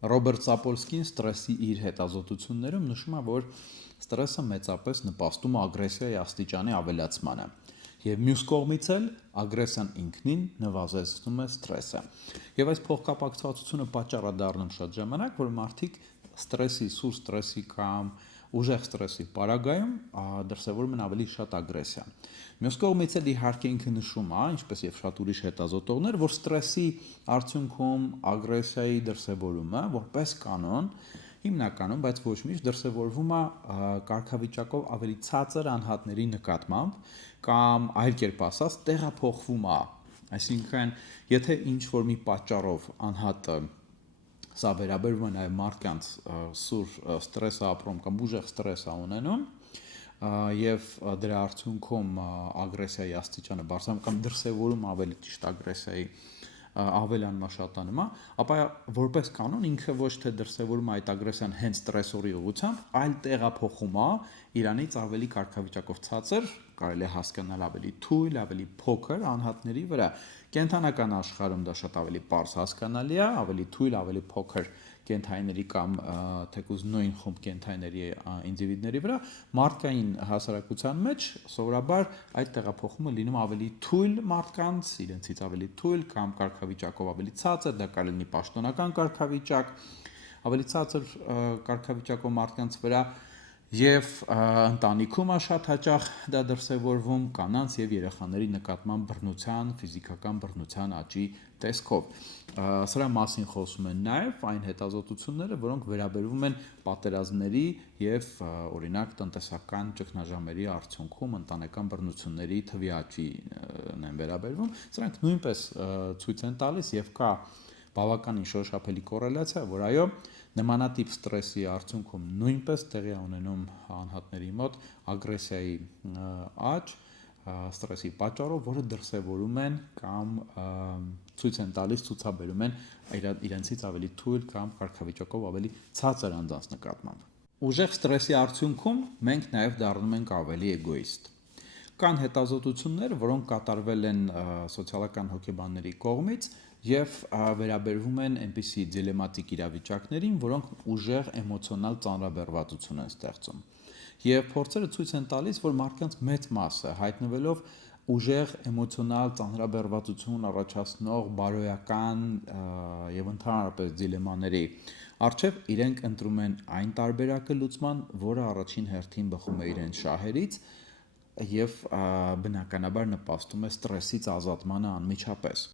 Ռոբերտ Սապոլսկին ստրեսի իր հետազոտություններում նշում է, որ ստրեսը մեծապես նպաստում է ագրեսիայի աստիճանի ավելացմանը։ Եվ մյուս կողմից էլ ագրեսիան ինքնին նվազեցնում է ստրեսը։ Եվ այս փոխկապակցվածությունը պատճառ է դառնում շատ ժամանակ, որ մարդիկ ստրեսի, սուր ստրեսի կամ ուժեղ ստրեսի պարագայում դրսևորում են ավելի շատ ագրեսիա։ Մյուս կողմից էլ իհարկե ինքը նշում է, ինչպես եւ շատ ուրիշ հետազոտողներ, որ ստրեսի արդյունքում ագրեսիայի դրսևորումը որպես կանոն հիմնականում, բայց ոչ միշտ դրսևորվում է կարգավիճակով ավելի ցածր անհատների նկատմամբ կամ այլ կերպ ասած տեղափոխվում է։ Այսինքն, եթե ինչ-որ մի պատճառով անհատը սա վերաբերվում է նաև մարդկանց սուր ստրես է ապրում կամ ուժեղ ստրես է ունենում եւ դրա արդյունքում ագրեսիայի աստիճանը բարձրանում կամ դրսևորում ավելի ճիշտ ագրեսիայի ավելանումա շատանումա, ապա որպես կանոն ինքը ոչ թե դրսևորում է այդ ագրեսիան հենց ստրեսորի ուղղությամբ, այլ տեղափոխում է իրանից ավելի կարգավիճակով ցածր, կարելի է հասկանալ ավելի թույլ, ավելի փոքր անհատների վրա։ Կենթանական աշխարհում դա շատ ավելի պարզ հասկանալի է, ավելի թույլ, ավելի փոքր կենթայիների կամ թեկուզ նույն խումբ կենթայիների ինդիվիդների վրա, մարդկային հասարակության մեջ սովորաբար այդ տեղափոխումը լինում ավելի թույլ մարդկանց, իրենցից ավելի թույլ կամ կարգավիճակով ավելի ցածր, դա կարող լինի պաշտոնական կարգավիճակ, ավելի ցածր կարգավիճակով մարդկանց վրա եւ ընտանիքում է շատ հաճախ դա դրսևորվում կանանց եւ երեխաների նկատմամբ բռնության, ֆիզիկական բռնության աճի տեսքով։ Սրա մասին խոսում են նաև այն հետազոտությունները, որոնք վերաբերվում են պատերազմների եւ օրինակ տնտեսական ճգնաժամերի արդյունքում ընտանեկան բռնությունների թվի աճին են վերաբերվում։ Սրանք նույնպես ցույց են տալիս եւ կա բավականին շոշափելի կորելացիա, որ այո, նմանատիպ ստրեսի արդյունքում նույնպես տեղի ունենում անհատների մոտ ագրեսիայի աճ, ստրեսի պատճառով, որը դրսևորում են կամ ցույց են տալիս, ցուցաբերում են իրենցից ավելի թույլ կամ կարգավիճակով ավելի ցածր անձանց նկատմամբ։ Ուժեղ ստրեսի արդյունքում մենք նաև դառնում ենք ավելի էգոիստ։ Կան հետազոտություններ, որոնք կատարվել են սոցիալական հոգեբանների կողմից եւ վերաբերվում են այնպիսի դիլեմատիկ իրավիճակներին, որոնք ուժեղ էմոցիոնալ ծանրաբեռվածություն են ստեղծում։ Եվ փորձերը ցույց են տալիս, որ մարդկանց մեծ մասը հայտնվելով ուժեղ էմոցիոնալ ծանրաբեռվածություն առաջացնող բարոյական եւ ընդհանրապես դիլեմաների առջեւ իրենք ընտրում են այն տարբերակը լուծման, որը առաջին հերթին բխում է իրենց շահերից եւ բնականաբար նպաստում է ստրեսից ազատմանը անմիջապես։